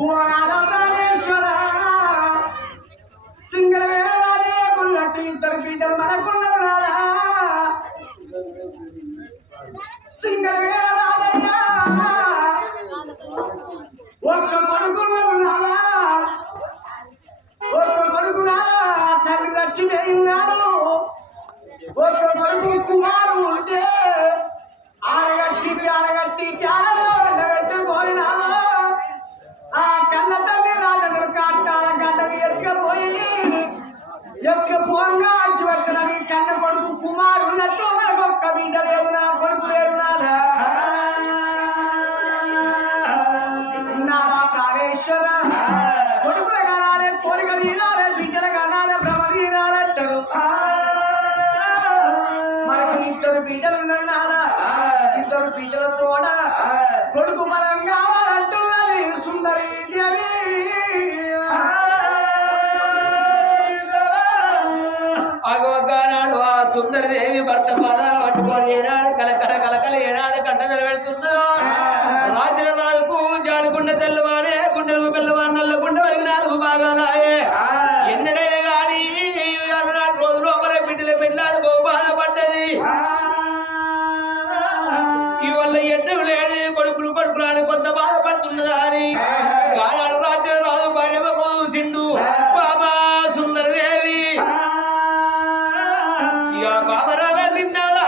ఓ రాధా ప్రాణేశ్వర సింగరవేరాజే కొన్నట్టు ఇద్దరు బిడ్డలు మనకున్నారు రాదా సింగరవేరాజయ్యా ఒక్క కొడుకున్నారు రాదా ఒక్క కొడుకు రాదా తల్లి వచ్చి వేయినాడు ఒక్క కొడుకు కుమారు ఉంటే ఆడగట్టి పెట్టుకోరినాడు ఆ కన్న తల్లి రాజను కాటాల గడ్డని ఎత్తుకపోగా అచ్చి పెట్టడానికి కన్న కొడుకు కుమారున్నట్టు మనకు ఒక్క బిడ్డ లేదు నా కొడుకు లేడు నాదా ప్రాణేశ్వర కొడుకులు కనాలే కోరిక తీరాలే బిడ్డలు కనాలే భ్రమ తీరాలంటారు మనకు ఇద్దరు బిడ్డలు ఉన్నారు నాదా ఇద్దరు బిడ్డలతో కొడుకు బలం కావాలంటున్నది సుందరి దేవి అగోగానాడు ఆ సుందరి దేవి భర్త పాదాలు పట్టుకొని ఏనాడు కలకల ఏనాడు కంట నిలబెడుతుందో రాత్రి నాలుగు జారుకుండ తెల్లవాడే గుండెలకు పిల్లవాడు నల్లకుండ వరకు 4 భాగాలాయే ఎన్నడైనా కానీ రోజు లోపల బిడ్డలు పెట్టాలి బహు బాధపడ్డది ఇవల్ల ఎన్నో లేని కొడుకులు కొంత బాధపడుతున్నదా అని గానాడు రాత్రి రాజు భార్య చూసిండు బాబా సుందరి దేవి బాబరావే తిన్నారా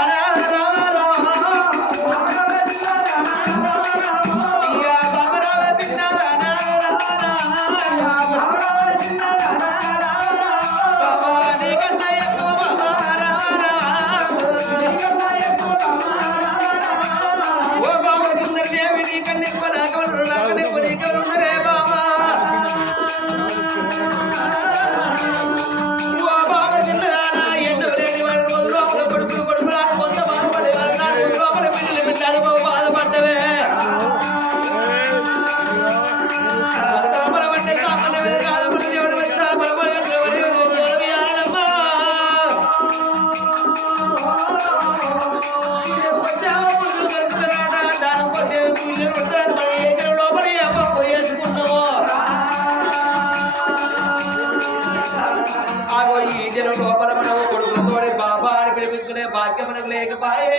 లోపల మనము కొడుకులతో బాబా అని పిలిపించుకునే భాగ్యం మనకు లేకపోయే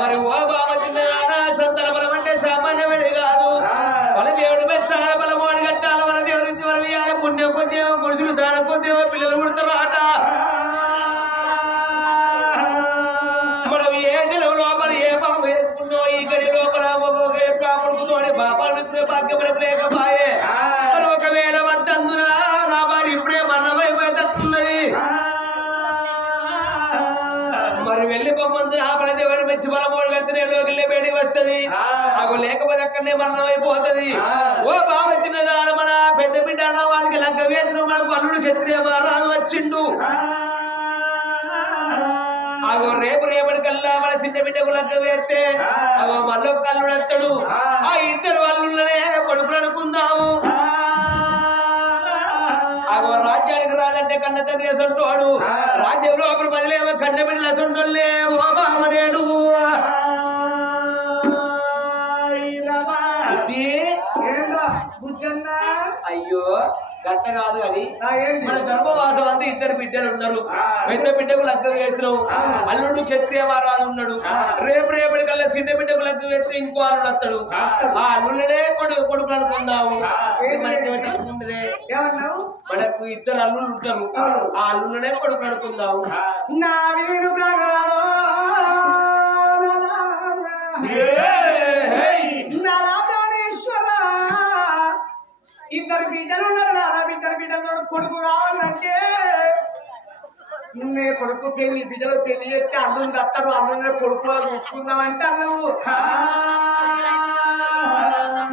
మరి ఓ బాబా చిన్న సంతల బలం అంటే సామాన్యమేది కాదు వాళ్ళ దేవుడు మెచ్చాల బలము అని కట్టాల మన దేవుడి నుంచి మనం ఇవ్వాలి పుణ్యం కొద్దేమో పురుషులు దానం కొద్దేమో పిల్లలు పుడతారు ఆట మనం ఏ జలం లోపల ఏ బాబు వేసుకున్నో ఈ గడి లోపల కొడుకుతో బాబాలు పిలుచుకునే భాగ్యం మనకు లేకపోయే మరి ఒకవేళ వద్దందున నా భార్య ఇప్పుడే మరణమైపోయేటట్టున్నది మరి వెళ్ళిపోమందు ఆపల దేవుడిని మెచ్చి బలమోడు కడితేనే లోకి బయటికి వస్తుంది నాకు లేకపోతే అక్కడనే మరణం అయిపోతుంది ఓ బాబు చిన్నదా మన పెద్ద బిడ్డ అన్న వారికి లంక వేదన మనకు అల్లుడు క్షత్రియ రాజు వచ్చిండు అగో రేపటికల్లా మన చిన్న బిడ్డకు లంక వేస్తే అగో మళ్ళొక్క అల్లుడు వస్తాడు ఆ ఇద్దరు అల్లుళ్ళనే కొడుకులు అనుకుందాము అగో రాజ్యానికి రాదంటే కన్న తండ్రి అసంటోడు రాజ్యంలో ఒకరు బదిలేమో కన్న బిడ్డలు అసంటోళ్ళే ఓ బామనేడు అయ్యో గట్ట కాదు అని మన గర్భవాసం అంతా ఇద్దరు బిడ్డలు ఉన్నారు పెద్ద బిడ్డకు లగ్గం వేసినావు అల్లుడు క్షత్రియ మహారాజు ఉన్నాడు రేపటికల్లా చిన్న బిడ్డకు లగ్గం వేస్తే ఇంకో అల్లుడు వస్తాడు ఆ అల్లుళ్ళనే కొడుకులు అనుకుందాము మనకు ఇద్దరు అల్లుళ్ళు ఉంటారు ఆ అల్లుళ్ళనే కొడుకులు అనుకుందాము ఇద్దరు బిడ్డలు ఉన్నారు నాదా ఇద్దరు బిడ్డలు కొడుకు కావాలంటే నే కొడుకు బిడ్డలు పెళ్లి చేస్తే అల్లుని తప్తారు అల్లుని కొడుకు చూసుకుందామంటే అల్లవు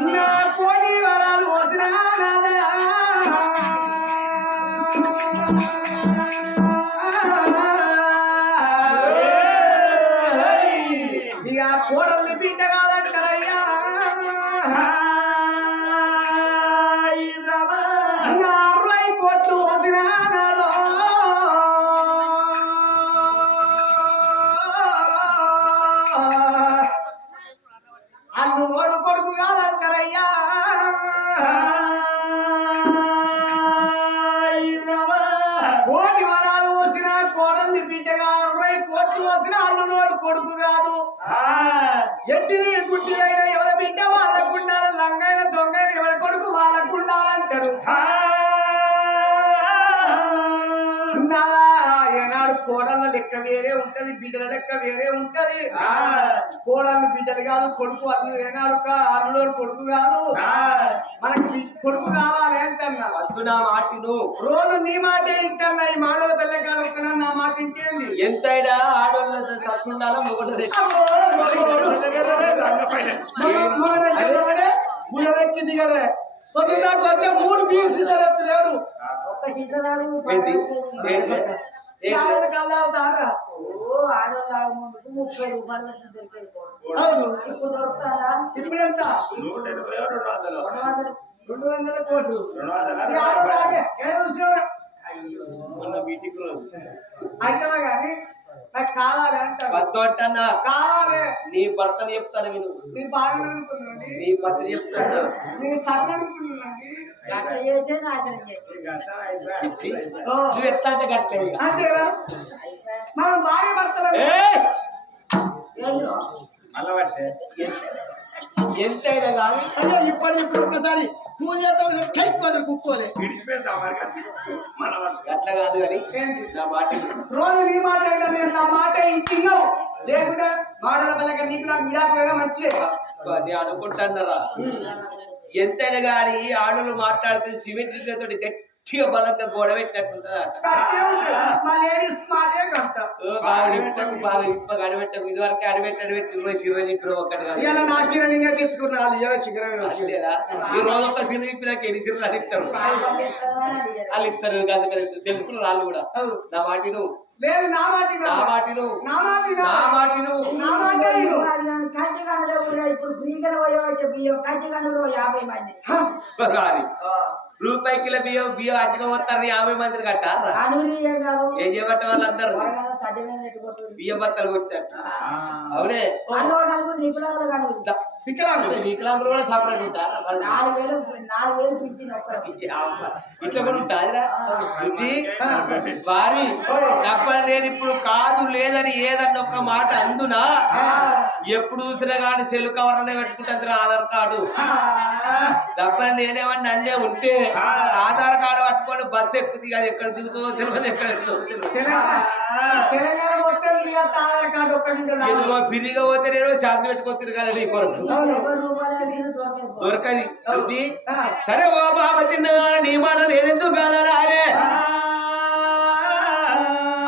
నా కోటి వరాలు పోసిన ఇక కోడల్ని బిడ్డ కాదంటారయ్యా అల్లు ఓడు కొడుకు కాదంటారయ్యా మంది బిడ్డగా 20 కోట్లు వచ్చిన అల్లునోడు కొడుకు కాదు ఎట్టిని గుడ్డినైనా ఎవరి బిడ్డ వాళ్ళకు ఉండాలి లంగైన దొంగైన ఎవరి కొడుకు వాళ్ళకు ఉండాలంటారు ఏనాడు కోడళ్ళ లెక్క వేరే ఉంటది బిడ్డల లెక్క వేరే ఉంటది కోడళ్ళు బిడ్డలు కాదు కొడుకు అల్లు ఏనాడు అల్లుడు కొడుకు కాదు మనకి కొడుకు కావాలి అంటన్నా వద్దు నా మాటను రోజు నీ మాట ఇంటన్నా ఈ మాడల పిల్లకాడు వస్తున్నా నా మాట ఇంకేంది ఎంతైనా ఆడవాళ్ళ తచ్చుండాలో మొగడు మునవెక్కి దిగలే నాకు వద్ద 3 బీర్స్ లేరు కల్లావుతారా ఆడవాళ్ళ ముందుకు 30 రూపాయలు దొరికేది ఇప్పుడు దొరుకుతారా ఇప్పుడు ఎంత 200 కోట్లు అయితే కానీ నాకు కావాలి అంటాను కావాలి నీ భర్తని చెప్తాను నేను నీ భార్య అడుగుతున్నాండి నీ పత్రి చెప్తాను నీ సగం అడుగుతున్నాండి అట్లా చేసేది ఆచరణ చేసి నువ్వు ఎట్లా అంటే గట్లే అంతేరా మనం భార్య భర్తలు ఎంతైనా కానీ అదే ఇప్పుడు ఒక్కసారి పూజ కైపోలే కుక్కోలే గట్ల కాదు కానీ నా మాట రోజు నీ మాట నేను నా మాట ఇంటిన్నావు లేకుంటే మాటల పిల్లక నీకు నాకు విడాకుగా మంచిదే నేను అనుకుంటానరా ఎంతైనా కానీ ఆడలు మాట్లాడితే సిమెంట్ తోటి గట్టిగా బలంగా గోడ పెట్టినట్టుంటదట మా లేడీస్ మాటే కంట బాగా ఇప్పగా అడబెట్టకు ఇది వరకు అడబెట్టి శిర చెప్పిన ఒక్కటి కాదు ఇలా నా శిర నేనే తీసుకున్నాను ఇలా శిఖరం లేదా ఈ రోజు ఒక సిర చెప్పినాక ఎన్ని సిరలు అని ఇస్తారు వాళ్ళు ఇస్తారు తెలుసుకున్న వాళ్ళు కూడా నా మాటిను లేదు నా మాటి నా మాటిను నా మాటి నా మాటిను నా మాట ఖచ్చితంగా ఇప్పుడు ఫ్రీగా పోయే బియ్యం ఖచ్చితంగా 50 మంది రూపాయి కిలో బియ్యం అట్టుగా వస్తారు 50 మందిని కట్టారా ఏం చేయబట్ట వాళ్ళందరూ బియ్యం బత్తలు కొట్టారు అవునే వికలాంగులు కూడా సపరేట్ ఉంటారా 4,000 పింఛన్ ఇట్లా కూడా ఉంటాదిరా వారి తప్పని నేను ఇప్పుడు కాదు లేదని ఏదన్నా ఒక మాట అందునా ఎప్పుడు చూసినా కానీ సెల్ కవర్ అనే పెట్టుకుంటుంది ఆధార్ కార్డు తప్పని నేనేమన్నా అన్నే ఉంటే ఆధార్ కార్డు పట్టుకొని బస్సు ఎక్కుతుంది అది ఎక్కడ దిగుతుందో తెలియదు ఎక్కడ ఎక్కుతుందో ఫ్రీగా పోతే నేను ఛార్జ్ పెట్టుకొచ్చారు కదా నీ కొరకు దొరకది సరే ఓ బాబా చిన్నగా నీ మాట నేనెందుకు కాదరాలే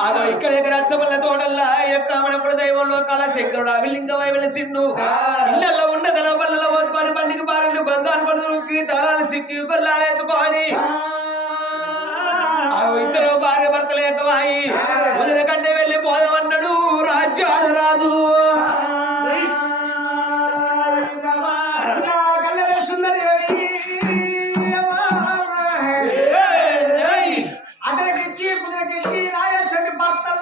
అదో ఇక్కడ దగ్గర అచ్చబల్ల తోటల్లా ఎక్కడప్పుడు దైవంలో కళ శంకరుడు అభిలింగమై వెలిసిండు ఇళ్లలో ఉన్న తన పళ్ళలో పోసుకొని పండికి బారులు బంగారు పనులకి తలాలు సిక్కి కొల్లాలు ఎత్తుకొని ఇద్దరు భార్య భర్తలు ఎక్కువాయి మొదల కంటే వెళ్ళి పోదామన్నాడు రాజ్యాలు రాదు అతనికిచ్చి కుదరకిచ్చి రాయేసంటి భర్తలు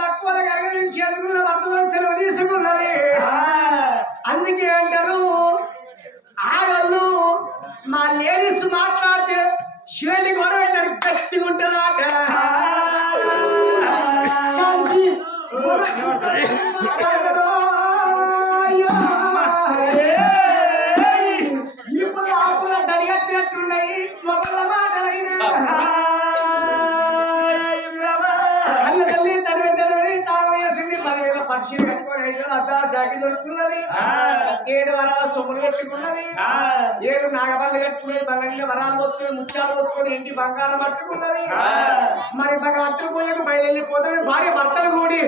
చదువుకున్న భర్తలను సెలవు తీసుకున్నది అందుకే అంటారు ఆడవాళ్ళు మా లేడీస్ మాట్లాడితే శివుని కూడా వెళ్ళాడు గట్టిగా ఉంటుందాట ఇప్పుడు ఆకుల దడిగట్టినట్టున్నాయి మొక్కల మాటలైనా తల్లి తల్లి తాను వేసింది 10,000 పక్షులు కట్టుకొని 5,000 అద్దాల జాకి దొరుకుతున్నది 7 వరాల సొమ్ములు పెట్టుకున్నది 7 నాగబల్లు కట్టుకునేది బంగాళ వరాలు పోసుకుని ముత్యాలు పోసుకొని ఇంటి బంగారం పట్టుకున్నది మరి భగవంతుడు పూజకు బయలుపోతుంది భార్య భర్తలు కూడి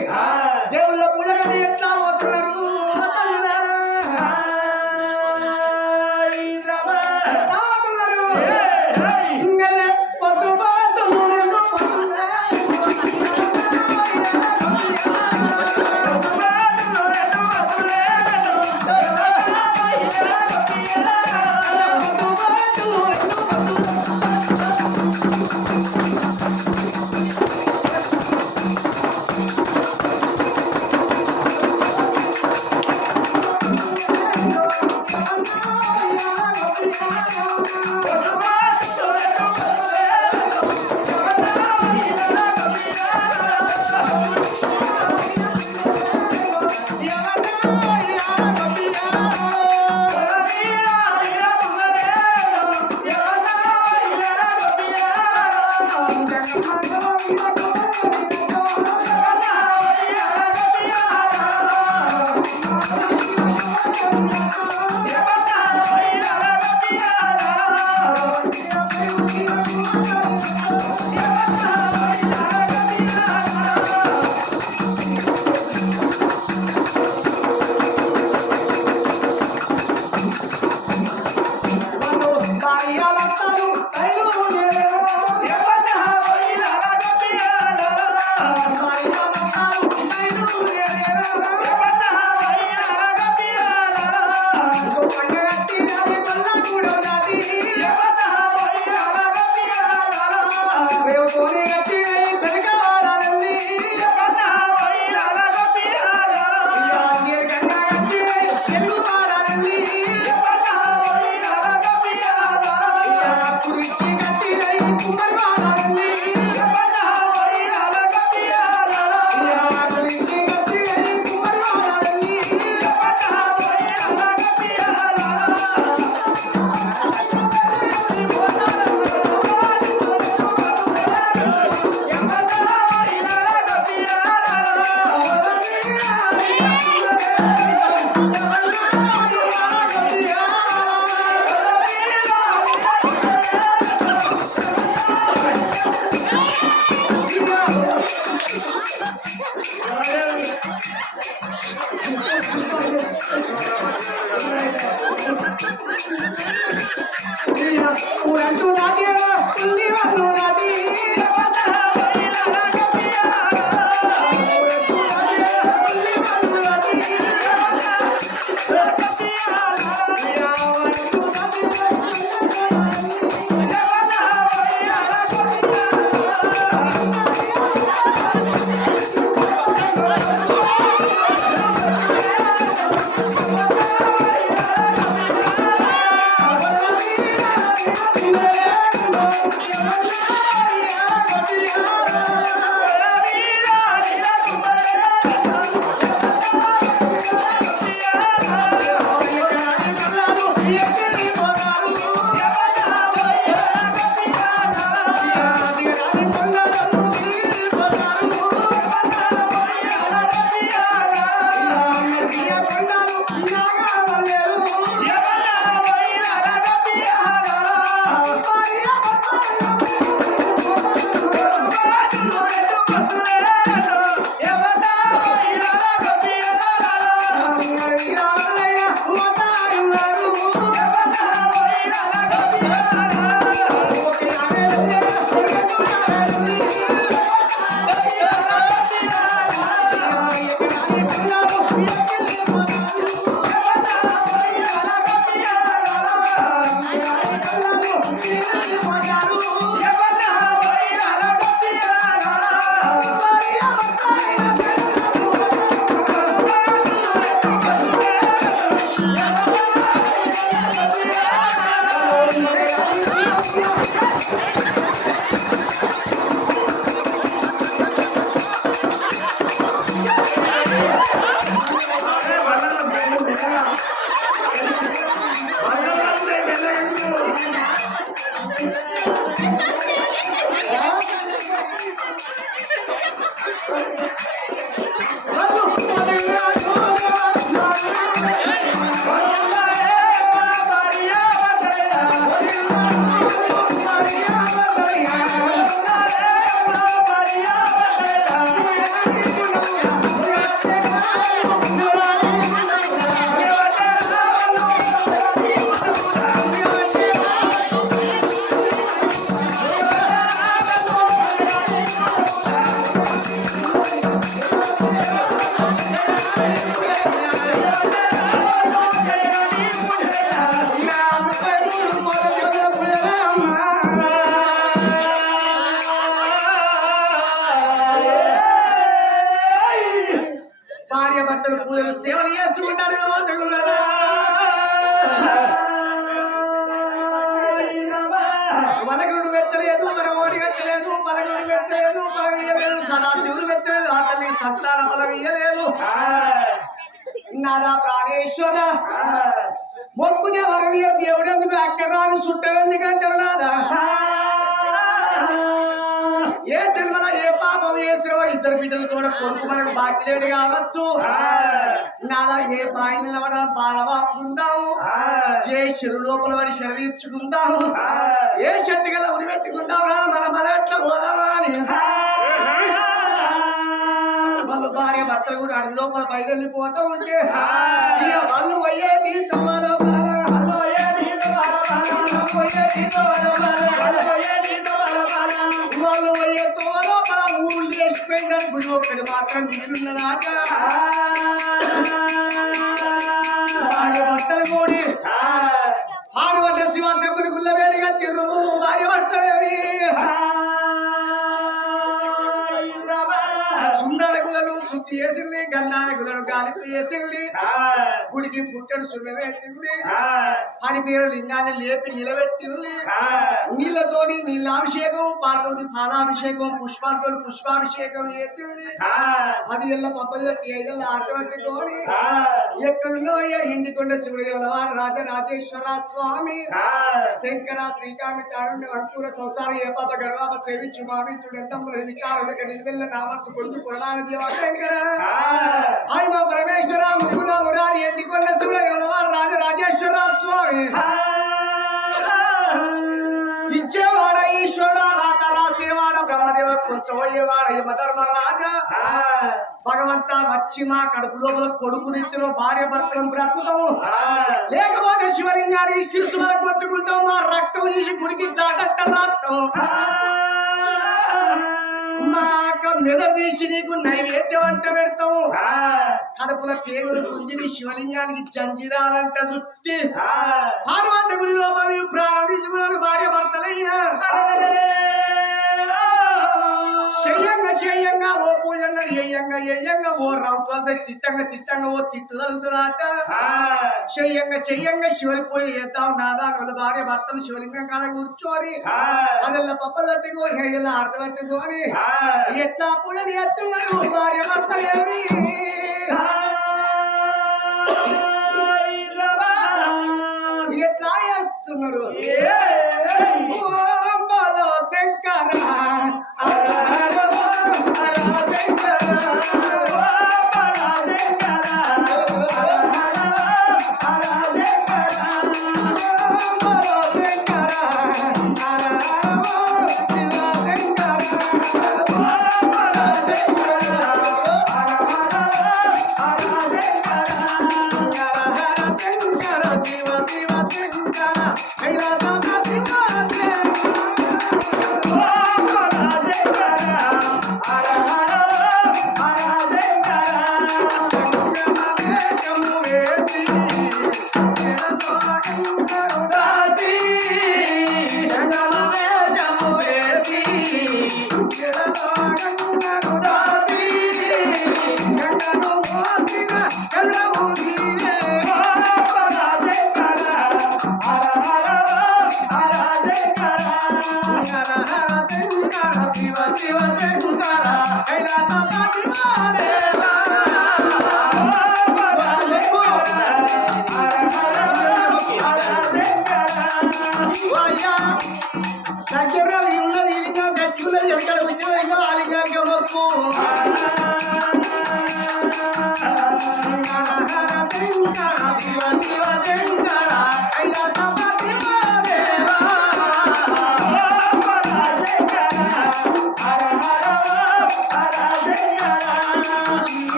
దేవుళ్ళ పూజకు ఎట్లా పోతున్నారు భర్తలు పూజలు సేవలు చేసుకుంటారు మనకుడు వెచ్చలేదు మన ఓడి వెచ్చలేదు పలకుడు వెచ్చలేదు పలవీయలేదు సదాశివుడు వెచ్చలేదు ఆ తల్లి సంతాన పలవీయలేదు నాదా ప్రాణేశ్వర మొక్కుదే వరవీయ దేవుడు అక్కడాను చుట్టవెందుకంటారు నాదా ఏ జన్మల ఏ పాపం చేసావో ఇద్దరు బిడ్డలు కూడా కొడుకు మనకు బాకీ లేడు కావచ్చు నాదా ఏ బాయిలు నిలబడ బాధవాపుకుందాము ఏ చెరు లోపల పడి శరీర్చుకుందాము ఏ చెట్టు గల ఉరి పెట్టుకుందాం రా మన ఎట్లా పోదామా అని వాళ్ళు భార్య భర్తలు కూడా అడవి లోపల బయలుపోతూ ఉంటే వాళ్ళు అయ్యే తీసుకోవాలి వాళ్ళు అయ్యే తోలో మన ఊళ్ళు చేసిపోయిందని శివుడు ఒక్కడు మాత్రం మిగిలిన్నదాక భార్య భర్తలు కూడి ఆరువంట శివాశంకుని గుల్లవేడిగా చెరు భార్య భర్తలేవి సుందర గులను శుద్ధి చేసింది గంధాల గులను గాలిపి వేసింది గుడికి పుట్టడు సున్న వేసింది అని పేరు లింగాన్ని లేపి నిలబెట్టింది నీళ్ళతోని నీళ్ళాభిషేకం పాలతోని పాలాభిషేకం పుష్పాలతో పుష్పాభిషేకం చేసింది 10 ఏళ్ళ పబ్బది పెట్టి 5 ఏళ్ళ ఆట పెట్టుకొని ఎక్కడున్నో హిందికొండ శివుడు ఎవరవాడ రాజరాజేశ్వర స్వామి శంకర శ్రీకామి తారుణ్య అంకుర సంసారి ఏ పాప గర్వాప సేవించు మామించుడు ఎంతములు విచారులకు నిలవెల్ల నామర్సు పొందు పురాణ దేవ శంకర హాయ్ మా పరమేశ్వర ముకుల మురారి ఎండికొండ శివుడు ఎవరవాడ రాజరాజేశ్వర స్వామి ఇచ్చేవాడ ఈశ్వర రాక రాసేవాడ బ్రహ్మదేవ కొంచెమయ్యేవాడ యమధర్మరాజ భగవంత వచ్చి మా కడుపు లోపల కొడుకు రీతిలో భార్య భర్తలను బ్రతుకుతాము లేకపోతే శివలింగాన్ని శిరస్సు వరకు కొట్టుకుంటాం మా రక్తం తీసి గుడికి జాగ్రత్త రాస్తాం మా మెదడు తీసి నీకు నైవేద్యం అంట పెడతాము కడుపుల పేగులు గుంజిని శివలింగానికి జంజిరాలంట దుత్తి పార్వంత గుడి లోపలి ప్రాణిజులను భార్య భర్తలైనా శయ్యంగా ఓ పూజంగా ఏయంగా ఓ రౌతులతో చిట్టంగా ఓ తిట్టు తగులుతుందట శయ్యంగా శివరి పోయి చేద్దాం నాదాని వాళ్ళ భార్య భర్తలు శివలింగం కాడ కూర్చోని అదెల్లా పప్పలు తట్టుకొని హెయ్యలా అర్థ పట్టుకొని ఎట్లా పూజలు చేస్తున్నారు భార్య భర్తలేమి ఎట్లా చేస్తున్నారు బలో శంకర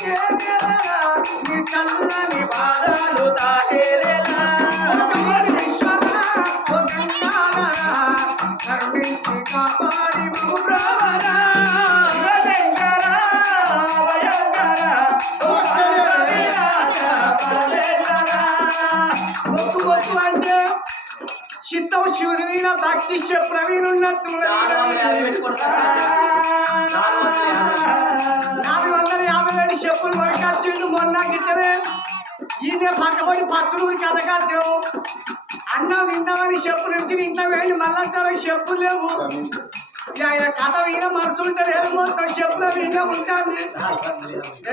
చేరేలా నీ చల్లని పాదాలు తాకేలేలా పరమేశ్వర ఓ గంగాధర కరుణించి కాపాడి మము బ్రవరా శివశంకర భయంకర ఓ పరమేశ్వర పరమేశ్వర మొక్కు మొక్కు అంటే చిత్తం శివుని మీద భక్తి ప్రవీణున్నట్టు 450 చెప్పులు కొనకాల్సిండు మొన్న గిట్టలే ఈయన పక్కబడి పచ్చులు కథకాల్సాము అన్నం తిందామని చెప్పులు ఇచ్చి ఇంట్లో వెళ్ళి మళ్ళా చెప్పులు లేవు ఆయన కథ వీణ మనసు ఉంటే లేదు మొత్తం చెప్పుల వీణ ఉంటుంది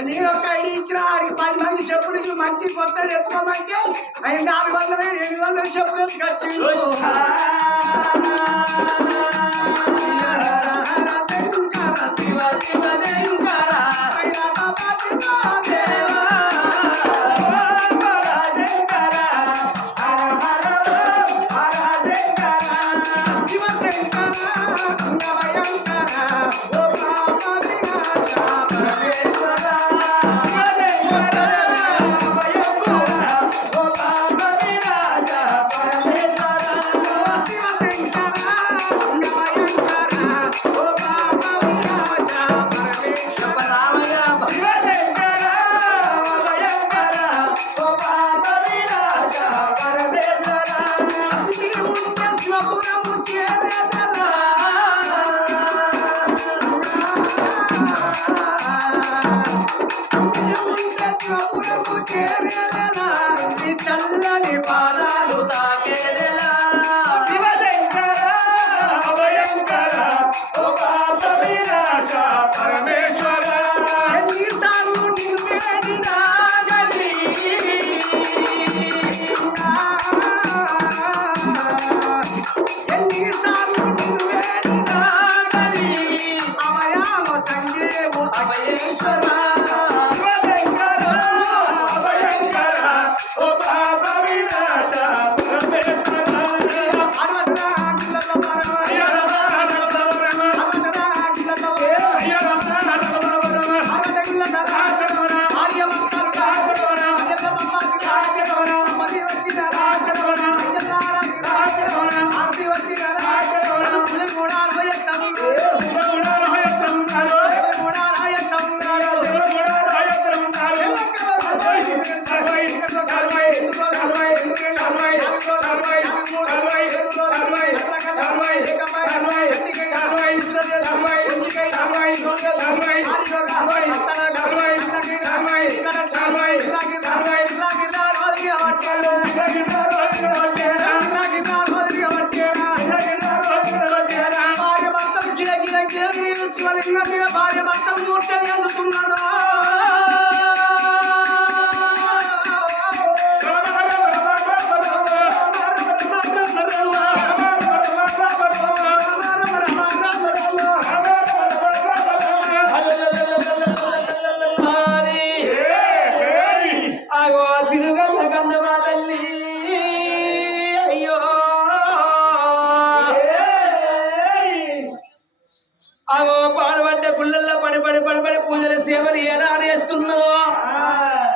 నేను ఒక ఐడియా ఇచ్చిన 10 మంది చెప్పులు ఇచ్చి మంచి కొత్త ఎత్తుకోమంటే ఆయన 400 700 చెప్పులు ఎత్తుకొచ్చిండు శివ శివ శంకర చల్లని పాదాలు తాకేలా శివశంకర భయంకర ఓ పాప వినాశ పరమేశ్వర ఎన్నిసార్లు నిన్ను ఎన్నిసార్లు నిన్ను వేడినాగలి అభయామ సంగేవు అభయేశ్వర శివశంకర భయంకర ఓ పాప వినాశ పరమేశ్వర శివలింగ భార్య భర్తలు మూర్చలు అందుతున్నారు అగో పాడబడ్డ పుల్లల్లో పడి పూజల సేవలు ఏడాడేస్తున్నదో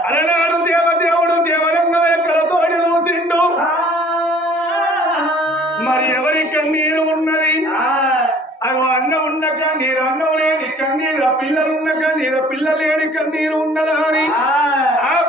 అలనాడు దేవదేవుడు దేవరంగం ఎక్కడతో చూసిండు మరి ఎవరి కన్నీరు ఉన్నది అగో అన్న ఉన్న కన్నీరు అన్నం లేని కన్నీరు పిల్లలు ఉన్న కన్నీరు పిల్ల లేని కన్నీరు ఉన్నదా అని